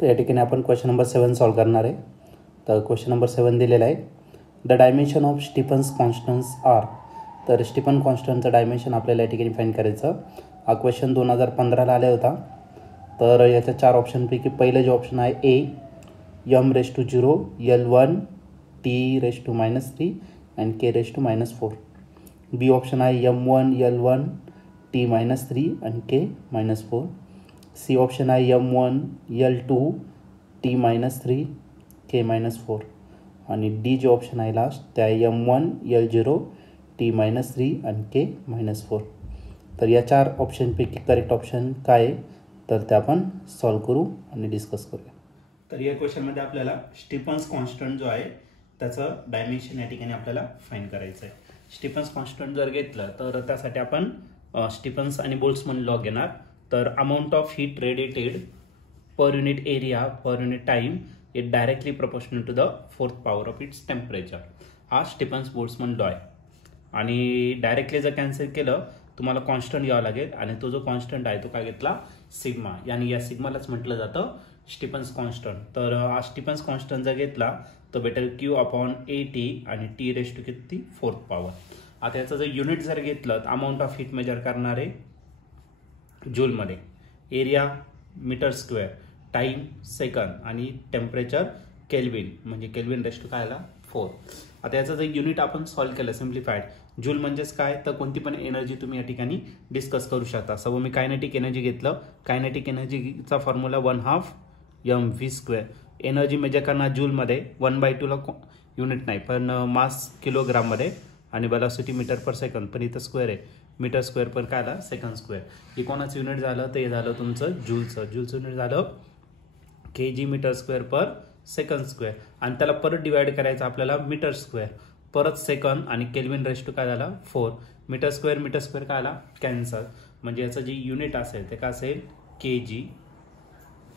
तर या ठिकाणी आपण क्वेश्चन नंबर 7 सॉल्व करणार आहे. तर क्वेश्चन नंबर 7 दिलेला आहे. The dimension of Stefan's constants are. तर स्टीफन कॉन्स्टंटचं डायमेन्शन आपल्याला या ठिकाणी फाइंड करायचं. हा क्वेश्चन 2015ला आला होता. तर याच्या 4 ऑप्शनपैकी पहिलं जे ऑप्शन आहे ए m⁻0 L1 T⁻³ and K⁻⁻4. B option आहे m1 L1 T⁻³ and K⁻4. C option आहे m1 L2 T⁻³ K⁻4 आणि डी जे ऑप्शन आहे लास्ट ते आहे m1 L0 T⁻³ आणि K-4. तर या 4 ऑप्शनपैकी करेक्ट ऑप्शन काय आहे तर ते आपण सॉल्व करू आणि डिस्कस करूया. तर या क्वेश्चनमध्ये आपल्याला स्टीफन्स कॉन्स्टंट जो आहे त्याचं डायमेन्शन या ठिकाणी आपल्याला फाइंड करायचं आहे. स्टीफन्स कॉन्स्टंट जर घेतलं तर त्यासाठी आपण स्टीफन्स आणि बोल्ट्झमन लॉ घेणार. तर amount of heat radiated per unit area per unit time it directly proportional to the 4th power of its temperature. हा स्टीफन्स बोल्ट्झमन लॉ आहे. आणि डायरेक्टली जर कॅन्सल केलं तुम्हाला कॉन्स्टंट घ्यावा लागेल आणि तो जो कॉन्स्टंट आहे तो काय घेतला सिग्मा. यानी या सिग्मालाच म्हटलं जातं स्टीफन्स कॉन्स्टंट. तर हा स्टीफन्स कॉन्स्टंट जर घेतला तो भेटेल Q/AT आणि T⁻⁴ किती 4th पावर. आता याचं जर युनिट जर घेतलं तर अमाऊंट ऑफ हीट मेजर करणार आहे जूलमध्ये, area metre square, time second आणि टेम्परेचर केल्विन म्हणजे केल्विन⁻⁴. आता याचं जर युनिट आपण सॉल्व केलं सिम्प्लिफाईड, जूल म्हणजेच काय तर कोणती पण एनर्जी तुम्ही या ठिकाणी डिस्कस करू शकता. सो मी कायनेटिक एनर्जी घेतलं. कायनेटिक एनर्जीचा फॉर्म्युला 1/2 mv². एनर्जी मेजर करणार जूलमध्ये, 1/2 ला युनिट नाही पण मास किलोग्राममध्ये आणि वेलोसिटी मीटर पर सेकंद, पण इथं स्क्वेअर आहे मीटर स्क्वेअर पर काय आला सेकंड स्क्वेअर. हे कोणाचं युनिट झालं ते झालं तुमचं जूलचं. जूलचं युनिट झालं kg मीटर स्क्वेअर पर सेकंड स्क्वेअर आणि त्याला परत डिवाइड करायचं आपल्याला मीटर स्क्वेअर परत सेकंद आणि केल्विन⁻⁴ काय झाला 4. मीटर स्क्वेअर काय आला कॅन्सल. म्हणजे याचं जे युनिट असेल ते काय असेल kg.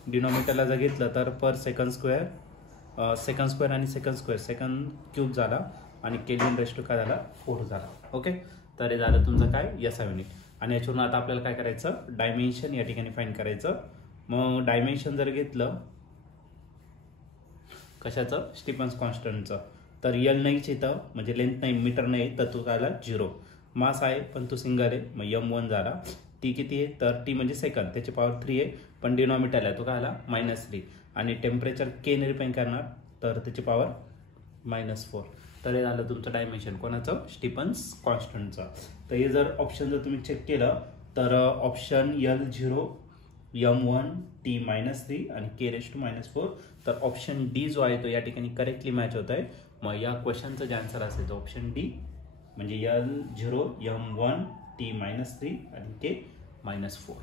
डिनॉमिनेटरला जर घेतलं तर पर सेकंड स्क्वेअर आणि सेकंड स्क्वेअर सेकंड क्यूब झाला आणि केल्विन⁻⁴ काय झाला 4 झाला. ओके, तर हे झालं तुमचं काय याचा युनिट. आणि याच्यावरून आता आपल्याला काय करायचं डायमेन्शन या ठिकाणी फाइंड करायचं. मग डायमेन्शन जर घेतलं कशाचं स्टीफन्स कॉन्स्टंटचं तर एल नाहीच इथं म्हणजे लेंथ नाही मीटर नाही तर तो काय 0. मास आहे पण तो सिंगल आहे मग m1 झाला. टी किती आहे तर टी म्हणजे सेकंद त्याची पॉवर 3 आहे पण डिनॉमिनेटर आहे तो काय आला -3 आणि टेम्परेचर के ने रिप्रेझेंट करणार तर त्याची पॉवर -4. तर हे झालं तुमचं डायमेन्शन कोणाचं स्टीफन्स कॉन्स्टंटचं. तर हे जर ऑप्शन जर तुम्ही चेक केलं तर ऑप्शन L0 m1 T-3 आणि K⁻⁴. तर ऑप्शन डी जो आहे तो या ठिकाणी करेक्टली मॅच होत आहे. मग या क्वेश्चनचं जे आन्सर असेल तो ऑप्शन डी म्हणजे L0 m1 T-3 आणि K-4.